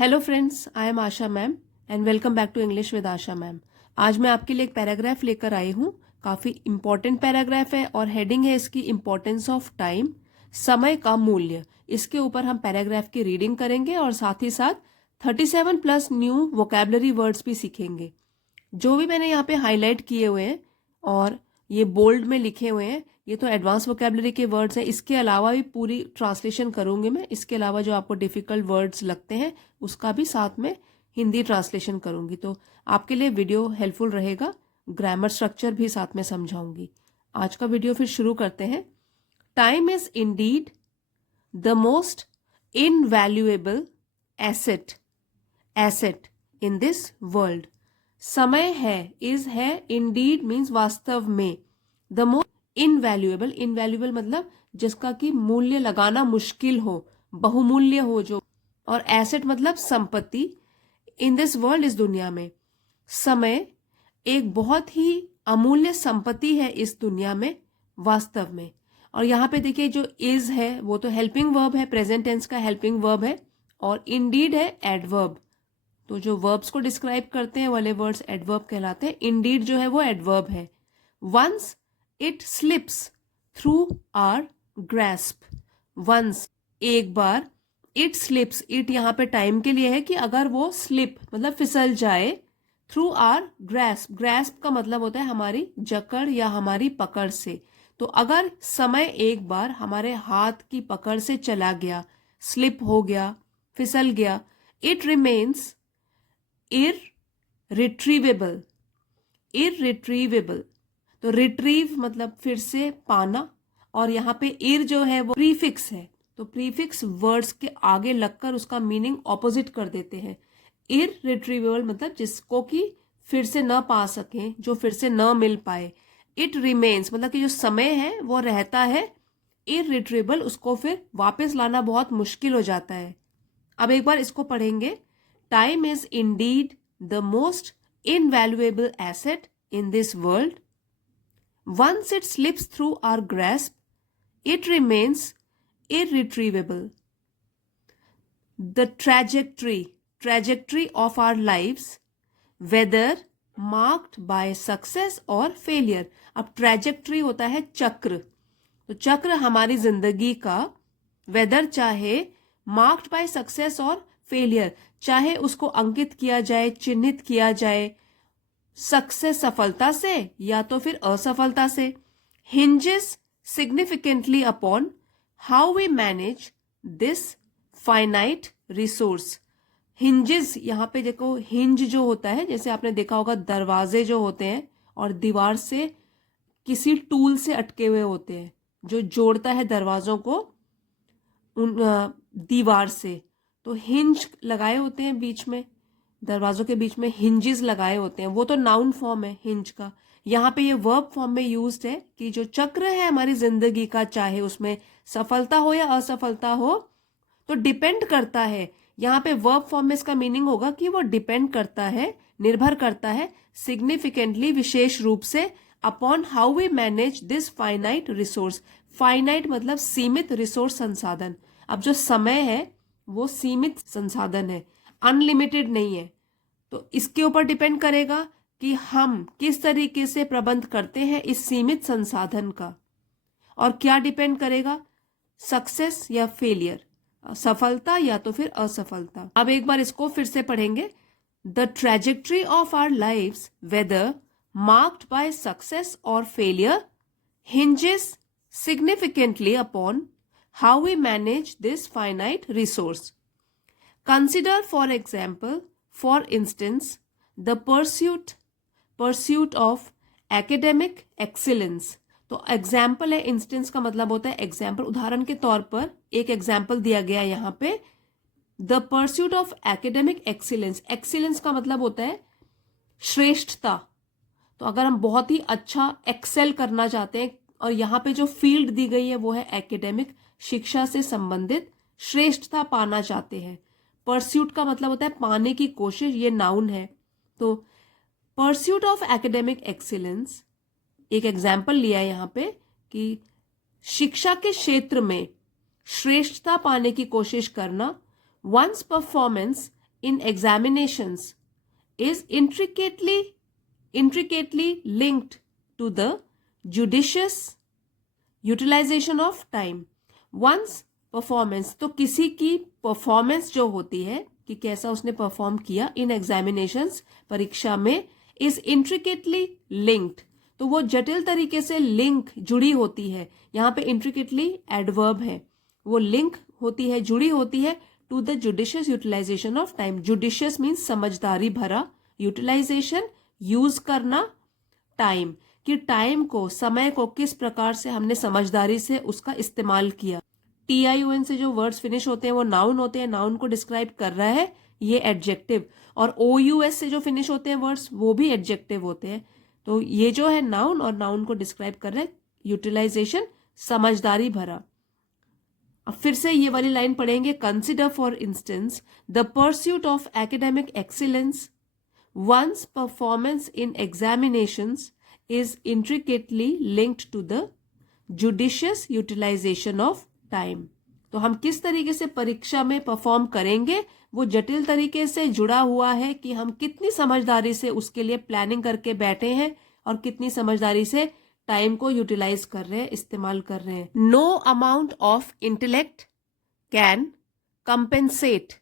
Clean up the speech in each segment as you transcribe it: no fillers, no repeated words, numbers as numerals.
Hello friends, I am Asha ma'am and welcome back to English with Asha ma'am. आज मैं आपके लिए एक पैराग्राफ लेकर आई हूँ। काफ़ी इंपॉर्टेंट पैराग्राफ है और हेडिंग है इसकी इम्पोर्टेंस ऑफ टाइम, समय का मूल्य। इसके ऊपर हम पैराग्राफ की रीडिंग करेंगे और साथ ही साथ 37 प्लस न्यू वोकेबलरी वर्ड्स भी सीखेंगे। जो भी मैंने यहाँ पे हाईलाइट किए हुए हैं और ये बोल्ड में लिखे हुए हैं, ये तो एडवांस वोकेबलरी के वर्ड्स हैं। इसके अलावा भी पूरी ट्रांसलेशन करूंगी मैं। इसके अलावा जो आपको डिफिकल्ट वर्ड्स लगते हैं उसका भी साथ में हिंदी ट्रांसलेशन करूंगी, तो आपके लिए वीडियो हेल्पफुल रहेगा। ग्रामर स्ट्रक्चर भी साथ में समझाऊंगी। आज का वीडियो फिर शुरू करते हैं। Time is Indeed the most invaluable asset in this world. समय है, इज है, इंडीड मीन्स वास्तव में, द मोस्ट इनवैल्यूएबल मतलब जिसका कि मूल्य लगाना मुश्किल हो, बहुमूल्य हो जो, और एसेट मतलब संपत्ति। इन दिस वर्ल्ड, इस दुनिया में, समय एक बहुत ही अमूल्य संपत्ति है इस दुनिया में वास्तव में। और यहाँ पे देखिए जो इज है वो तो हेल्पिंग वर्ब है, प्रेजेंट टेंस का हेल्पिंग वर्ब है, और इंडीड है एडवर्ब। तो जो वर्ब्स को डिस्क्राइब करते हैं वाले वर्ड्स एडवर्ब कहलाते हैं। इंडीड जो है वो एडवर्ब है। Once it slips through our grasp. Once एक बार, इट स्लिप्स, इट यहाँ पे टाइम के लिए है कि अगर वो स्लिप मतलब फिसल जाए, थ्रू आर ग्रैस्प, ग्रैस्प का मतलब होता है हमारी जकड़ या हमारी पकड़ से। तो अगर समय एक बार हमारे हाथ की पकड़ से चला गया, स्लिप हो गया, फिसल गया, इट रिमेन्स इररिट्रीवेबल। इररिट्रीवेबल, तो रिट्रीव मतलब फिर से पाना, और यहाँ पे इर जो है वो प्रीफिक्स है, तो प्रीफिक्स वर्ड्स के आगे लगकर उसका मीनिंग ऑपोजिट कर देते हैं। इररिट्रीवेबल मतलब जिसको कि फिर से न पा सकें, जो फिर से न मिल पाए। इट रिमेन्स मतलब कि जो समय है वो रहता है, इररिट्रीवेबल उसको फिर वापस लाना बहुत मुश्किल हो जाता है। अब एक बार इसको पढ़ेंगे। Time is Indeed the most invaluable asset in this world. Once it slips through our grasp, it remains irretrievable. The trajectory of our lives, whether marked by success or failure. अब trajectory होता है चक्र, तो चक्र हमारी जिंदगी का, whether चाहे marked by success और failure, चाहे उसको अंकित किया जाए, चिन्हित किया जाए सक्सेस सफलता से या तो फिर असफलता से, hinges significantly upon how we manage this finite resource. hinges यहाँ पे देखो, hinge जो होता है, जैसे आपने देखा होगा दरवाजे जो होते हैं और दीवार से किसी टूल से अटके हुए होते हैं, जो जोड़ता है दरवाजों को उन दीवार से, तो हिंज लगाए होते हैं बीच में, दरवाजों के बीच में हिंजेस लगाए होते हैं। वो तो नाउन फॉर्म है हिंज का। यहाँ पे ये वर्ब फॉर्म में यूज्ड है कि जो चक्र है हमारी जिंदगी का, चाहे उसमें सफलता हो या असफलता हो, तो डिपेंड करता है। यहाँ पे वर्ब फॉर्म में इसका मीनिंग होगा कि वो डिपेंड करता है, निर्भर करता है, सिग्निफिकेंटली विशेष रूप से, upon how we manage this finite resource. Finite मतलब सीमित रिसोर्स, संसाधन। अब जो समय है वो सीमित संसाधन है, अनलिमिटेड नहीं है। तो इसके ऊपर डिपेंड करेगा कि हम किस तरीके से प्रबंध करते हैं इस सीमित संसाधन का। और क्या डिपेंड करेगा, सक्सेस या फेलियर, सफलता या तो फिर असफलता। अब एक बार इसको फिर से पढ़ेंगे। The trajectory of our lives, whether marked by success और failure, hinges significantly upon how we manage this finite resource. Consider, for instance, the pursuit of academic excellence. तो एग्जाम्पल है, इंस्टेंस का मतलब होता है एग्जाम्पल, उदाहरण के तौर पर एक एग्जाम्पल दिया गया यहाँ पे। The pursuit of academic excellence, excellence का मतलब होता है श्रेष्ठता। तो अगर हम बहुत ही अच्छा एक्सेल करना चाहते हैं, और यहाँ पे जो फील्ड दी गई है वो है एकेडमिक, शिक्षा से संबंधित श्रेष्ठता पाना चाहते हैं। परस्यूट का मतलब होता है पाने की कोशिश, ये नाउन है। तो परस्यूट ऑफ एकेडमिक एक्सीलेंस, एक एग्जाम्पल लिया है यहाँ पे कि शिक्षा के क्षेत्र में श्रेष्ठता पाने की कोशिश करना। Once performance in examinations is intricately linked to the judicious utilization of time. One's performance, तो किसी की परफॉर्मेंस जो होती है कि कैसा उसने परफॉर्म किया इन एग्जामिनेशंस, परीक्षा में, इज इंट्रिकेटली लिंक्ड, तो वो जटिल तरीके से लिंक जुड़ी होती है. यहाँ पे इंट्रिकेटली एडवर्ब है, वो लिंक होती है, जुड़ी होती है to the judicious utilisation of time. Judicious means समझदारी भरा, यूटिलाइजेशन यूज करना, टाइम कि टाइम को, समय को किस प्रकार से हमने समझदारी से उसका इस्तेमाल किया. TION से जो वर्ड्स फिनिश होते हैं वो नाउन होते हैं, नाउन को डिस्क्राइब कर रहा है ये एडजेक्टिव. और OUS से जो फिनिश होते हैं वर्ड्स वो भी एडजेक्टिव होते हैं. तो ये जो है नाउन, और नाउन को डिस्क्राइब कर रहा है यूटिलाइजेशन, समझदारी भरा. अब फिर से ये वाली लाइन पढ़ेंगे. Consider for instance the pursuit of academic excellence, one's performance in examinations is intricately linked to the judicious utilization of time. तो हम किस तरीके से परीक्षा में परफॉर्म करेंगे वो जटिल तरीके से जुड़ा हुआ है कि हम कितनी समझदारी से उसके लिए प्लानिंग करके बैठे हैं और कितनी समझदारी से टाइम को यूटिलाइज कर रहे हैं, इस्तेमाल कर रहे हैं. No amount of intellect can compensate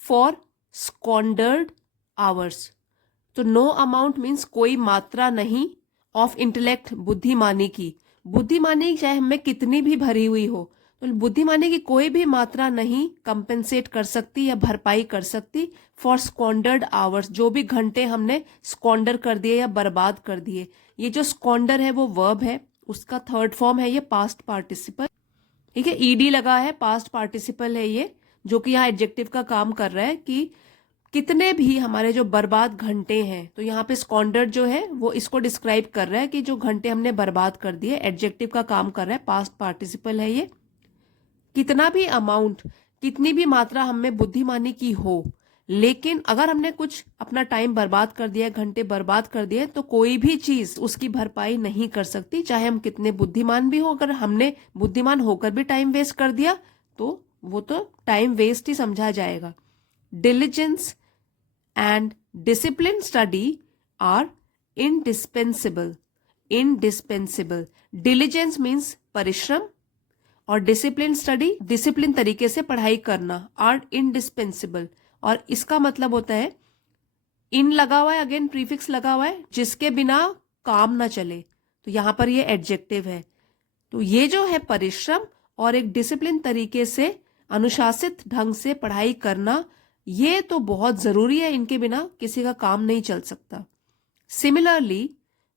for squandered hours. तो नो अमाउंट मीन्स कोई मात्रा नहीं, ऑफ इंटेलेक्ट बुद्धिमानी की, बुद्धिमानी चाहे हमें कितनी भी भरी हुई हो, तो बुद्धिमानी की कोई भी मात्रा नहीं कंपेंसेट कर सकती या भरपाई कर सकती फॉर स्क्वांडर्ड आवर्स, जो भी घंटे हमने स्क्वांडर कर दिए या बर्बाद कर दिए. ये जो स्क्वांडर है वो वर्ब है, उसका थर्ड फॉर्म है ये पास्ट पार्टिसिपल. ठीक है, ईडी लगा है, पास्ट पार्टिसिपल है ये, जो कि यहाँ एडजेक्टिव का काम कर रहा है कि कितने भी हमारे जो बर्बाद घंटे हैं. तो यहाँ पे स्क्वांडर्ड जो है वो इसको डिस्क्राइब कर रहा है कि जो घंटे हमने बर्बाद कर दिए, एडजेक्टिव का काम कर रहा है, पास्ट पार्टिसिपल है ये. कितना भी अमाउंट, कितनी भी मात्रा हमें बुद्धिमानी की हो, लेकिन अगर हमने कुछ अपना टाइम बर्बाद कर दिया, घंटे बर्बाद कर दिए, तो कोई भी चीज उसकी भरपाई नहीं कर सकती, चाहे हम कितने बुद्धिमान भी हो. अगर हमने बुद्धिमान होकर भी टाइम वेस्ट कर दिया तो वो तो टाइम वेस्ट ही समझा जाएगा. Diligence and disciplined study are indispensable. Diligence means परिश्रम, और disciplined study, discipline तरीके से पढ़ाई करना, are indispensable. और इसका मतलब होता है, इन लगा हुआ है, अगेन प्रीफिक्स लगा हुआ है, जिसके बिना काम ना चले, तो यहां पर ये एडजेक्टिव है. तो ये जो है परिश्रम और एक डिसिप्लिन तरीके से, अनुशासित ढंग से पढ़ाई करना, ये तो बहुत जरूरी है, इनके बिना किसी का काम नहीं चल सकता. Similarly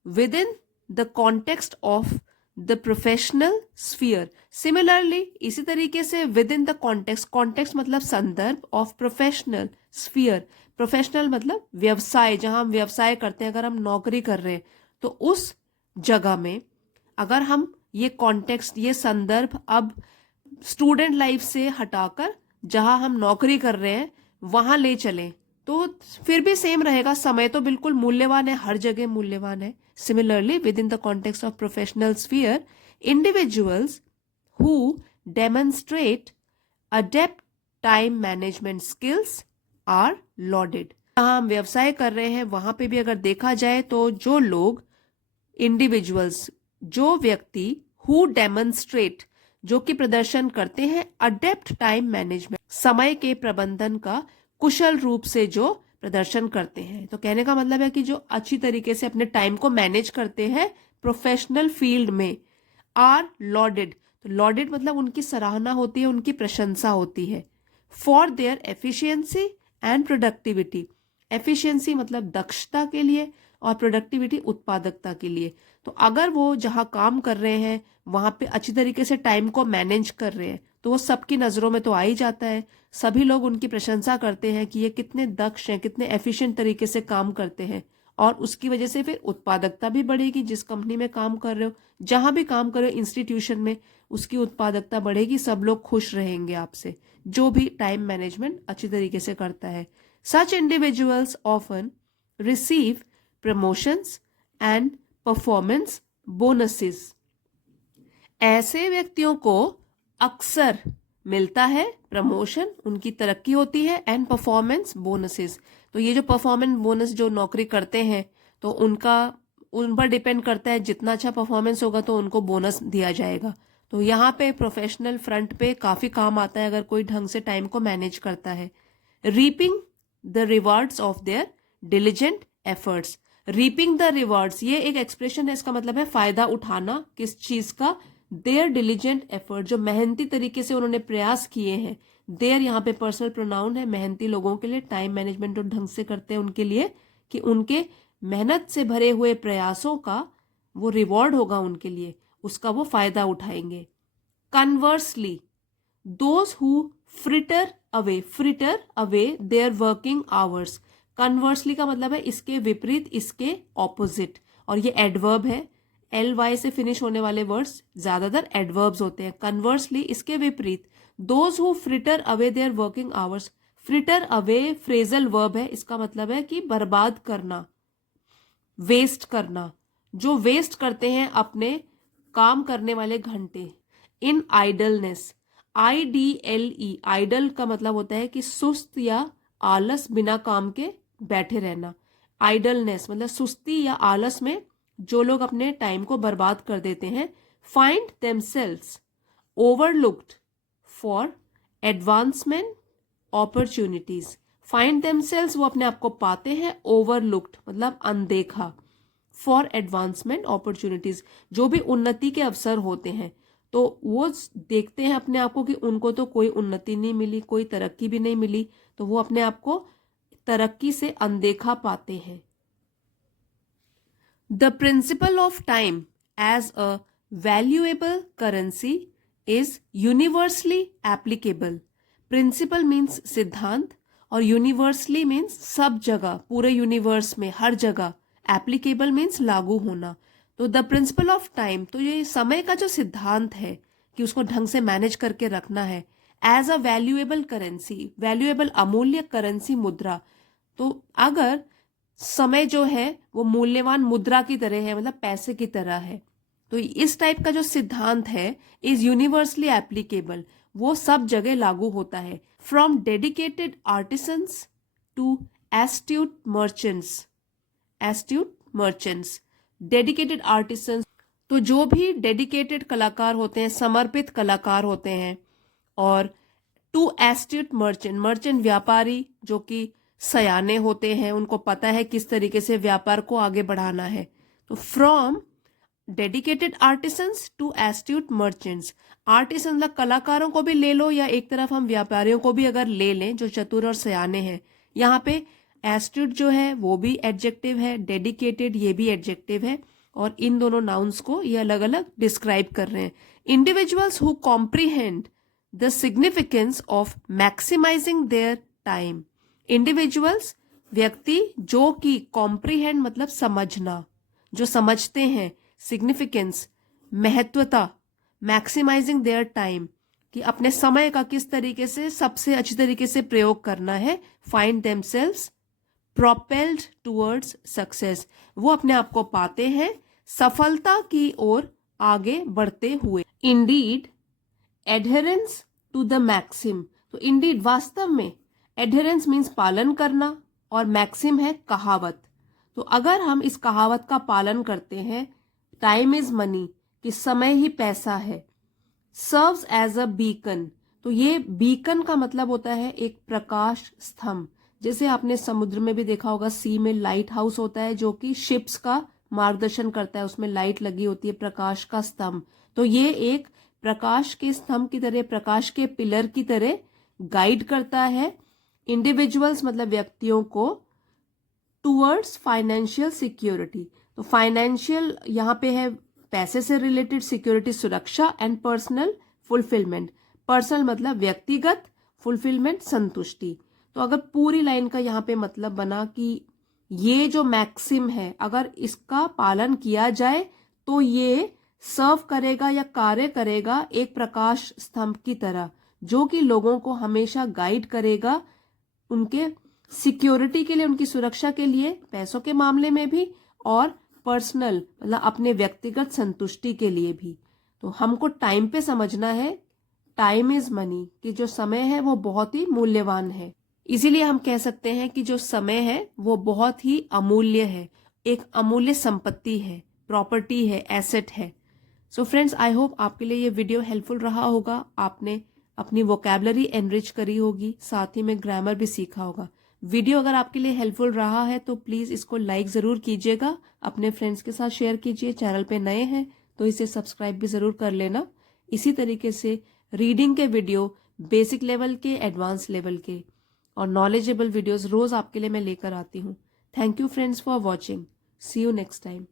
within the context of the professional sphere, similarly इसी तरीके से with in the context, context मतलब संदर्भ, ऑफ प्रोफेशनल स्फीयर, प्रोफेशनल मतलब व्यवसाय, जहां हम व्यवसाय करते हैं, अगर हम नौकरी कर रहे हैं तो उस जगह में अगर हम ये कॉन्टेक्स्ट, ये संदर्भ अब स्टूडेंट लाइफ से हटाकर जहां हम नौकरी कर रहे हैं वहां ले चलें, तो फिर भी सेम रहेगा. समय तो बिल्कुल मूल्यवान है, हर जगह मूल्यवान है. Similarly within the context of professional sphere, individuals who demonstrate adept time management skills are lauded. जहां हम व्यवसाय कर रहे हैं वहां पे भी अगर देखा जाए तो जो लोग, इंडिविजुअल्स, जो व्यक्ति, हु डेमोन्स्ट्रेट, जो कि प्रदर्शन करते हैं, अडेप्ट टाइम मैनेजमेंट, समय के प्रबंधन का कुशल रूप से जो प्रदर्शन करते हैं. तो कहने का मतलब है कि जो अच्छी तरीके से अपने टाइम को मैनेज करते हैं प्रोफेशनल फील्ड में, आर लॉडेड. तो लॉडेड मतलब उनकी सराहना होती है, उनकी प्रशंसा होती है. For their efficiency and productivity, efficiency मतलब दक्षता के लिए, और प्रोडक्टिविटी उत्पादकता के लिए. तो अगर वो जहां काम कर रहे हैं वहां पे अच्छी तरीके से टाइम को मैनेज कर रहे हैं तो वो सबकी नजरों में तो आ ही जाता है. सभी लोग उनकी प्रशंसा करते हैं कि ये कितने दक्ष हैं, कितने एफिशिएंट तरीके से काम करते हैं, और उसकी वजह से फिर उत्पादकता भी बढ़ेगी. जिस कंपनी में काम कर रहे हो, जहां भी काम कर रहे हो, इंस्टीट्यूशन में, उसकी उत्पादकता बढ़ेगी, सब लोग खुश रहेंगे आपसे, जो भी टाइम मैनेजमेंट अच्छी तरीके से करता है. सच individuals often receive promotions and performance bonuses. ऐसे व्यक्तियों को अक्सर मिलता है प्रमोशन, उनकी तरक्की होती है, एंड परफॉर्मेंस बोनसेस। तो ये जो परफॉर्मेंस बोनस जो नौकरी करते हैं तो उन पर डिपेंड करता है, जितना अच्छा परफॉर्मेंस होगा तो उनको बोनस दिया जाएगा। तो यहाँ पे प्रोफेशनल फ्रंट पे काफ़ी काम आता है अगर कोई ढंग से टाइम को मैनेज करता है। Reaping the rewards of their diligent efforts. Reaping the rewards, ये एक एक्सप्रेशन है, इसका मतलब है फायदा उठाना किस चीज का, देयर डिलिजेंट एफर्ट, जो मेहनती तरीके से उन्होंने प्रयास किए हैं। देयर यहाँ पे पर्सनल प्रोनाउन है, मेहनती लोगों के लिए, टाइम मैनेजमेंट जो ढंग से करते हैं उनके लिए, कि उनके मेहनत से भरे हुए प्रयासों का वो रिवॉर्ड होगा उनके लिए, उसका वो फायदा उठाएंगे। Conversely, those who fritter away their working hours. Conversely का मतलब है इसके विपरीत, इसके ऑपोजिट, और ये एडवर्ब है। ly से फिनिश होने वाले वर्ड्स ज्यादातर एडवर्ब्स होते हैं। कन्वर्सली इसके विपरीत, those who fritter away their working hours. Fritter away phrasal verb है, इसका मतलब है कि बर्बाद करना, वेस्ट करना, जो वेस्ट करते हैं अपने काम करने वाले घंटे। इन आइडलनेस, IDLE, आइडल का मतलब होता है कि सुस्त या आलस, बिना काम के बैठे रहना। आइडलनेस मतलब सुस्ती या आलस में जो लोग अपने टाइम को बर्बाद कर देते हैं। Find themselves overlooked for advancement opportunities. Find themselves, वो अपने आप को पाते हैं, ओवरलुक्ड मतलब अनदेखा, फॉर एडवांसमेंट अपॉर्चुनिटीज, जो भी उन्नति के अवसर होते हैं तो वो देखते हैं अपने आप को कि उनको तो कोई उन्नति नहीं मिली, कोई तरक्की भी नहीं मिली, तो वो अपने आप को तरक्की से अनदेखा पाते हैं। The principle of time as a valuable currency is universally applicable. Principle means सिद्धांत, और यूनिवर्सली मीन्स सब जगह, पूरे यूनिवर्स में, हर जगह। एप्लीकेबल मीन्स लागू होना। तो द प्रिंसिपल ऑफ टाइम, तो ये समय का जो सिद्धांत है कि उसको ढंग से मैनेज करके रखना है। As a valuable currency, valuable अमूल्य करेंसी, मुद्रा। तो अगर समय जो है वो मूल्यवान मुद्रा की तरह है, मतलब पैसे की तरह है, तो इस टाइप का जो सिद्धांत है इज यूनिवर्सली एप्लीकेबल, वो सब जगह लागू होता है। From dedicated artisans to astute merchants. Astute merchants, dedicated artisans, तो जो भी डेडिकेटेड कलाकार होते हैं, समर्पित कलाकार होते हैं, और टू एस्ट्यूट मर्चेंट, मर्चेंट व्यापारी जो कि सयाने होते हैं, उनको पता है किस तरीके से व्यापार को आगे बढ़ाना है। तो from dedicated artisans to astute merchants, artisan मतलब कलाकारों को भी ले लो, या एक तरफ हम व्यापारियों को भी अगर ले लें जो चतुर और सयाने हैं। यहाँ पे एस्ट्यूट जो है वो भी एडजेक्टिव है, डेडिकेटेड ये भी एडजेक्टिव है, और इन दोनों नाउन्स को ये अलग अलग डिस्क्राइब कर रहे हैं। Individuals who comprehend the significance of maximising their time. Individuals व्यक्ति, जो कि कॉम्प्रीहेंड मतलब समझना, जो समझते हैं, सिग्निफिकेंस महत्वता, मैक्सिमाइजिंग देयर टाइम कि अपने समय का किस तरीके से सबसे अच्छी तरीके से प्रयोग करना है। Find themselves propelled towards success, वो अपने आप को पाते हैं सफलता की ओर आगे बढ़ते हुए। Indeed adherence to the maxim, तो इंडीड वास्तव में, एडहेरेंस मीन्स पालन करना, और मैक्सिम है कहावत। तो अगर हम इस कहावत का पालन करते हैं, टाइम इज मनी, कि समय ही पैसा है, सर्व्स एज अ बीकन, तो ये बीकन का मतलब होता है एक प्रकाश स्तंभ। जैसे आपने समुद्र में भी देखा होगा, सी में लाइट हाउस होता है जो कि शिप्स का मार्गदर्शन करता है, उसमें लाइट लगी होती है, प्रकाश का स्तंभ। तो ये एक प्रकाश के स्तंभ की तरह, प्रकाश के पिलर की तरह गाइड करता है इंडिविजुअल्स मतलब व्यक्तियों को टूवर्ड्स फाइनेंशियल सिक्योरिटी। तो फाइनेंशियल यहाँ पे है पैसे से रिलेटेड, सिक्योरिटी सुरक्षा, एंड पर्सनल फुलफिलमेंट। पर्सनल मतलब व्यक्तिगत, फुलफिलमेंट संतुष्टि। तो अगर पूरी लाइन का यहाँ पे मतलब बना कि ये जो मैक्सिम है अगर इसका पालन किया जाए तो ये सर्व करेगा या कार्य करेगा एक प्रकाश स्तंभ की तरह, जो कि लोगों को हमेशा गाइड करेगा उनके सिक्योरिटी के लिए, उनकी सुरक्षा के लिए, पैसों के मामले में भी, और पर्सनल मतलब अपने व्यक्तिगत संतुष्टि के लिए भी। तो हमको टाइम पे समझना है, टाइम इज मनी, कि जो समय है वो बहुत ही मूल्यवान है। इसीलिए हम कह सकते हैं कि जो समय है वो बहुत ही अमूल्य है, एक अमूल्य संपत्ति है, प्रॉपर्टी है, एसेट है। सो फ्रेंड्स, आई होप आपके लिए ये वीडियो हेल्पफुल रहा होगा। आपने अपनी वोकैबलरी एनरिच करी होगी, साथ ही में ग्रामर भी सीखा होगा। वीडियो अगर आपके लिए हेल्पफुल रहा है तो प्लीज़ इसको लाइक ज़रूर कीजिएगा, अपने फ्रेंड्स के साथ शेयर कीजिए। चैनल पे नए हैं तो इसे सब्सक्राइब भी ज़रूर कर लेना। इसी तरीके से रीडिंग के वीडियो, बेसिक लेवल के, एडवांस लेवल के और नॉलेजेबल वीडियोस रोज़ आपके लिए मैं लेकर आती हूँ। Thank you friends for watching. See you next time.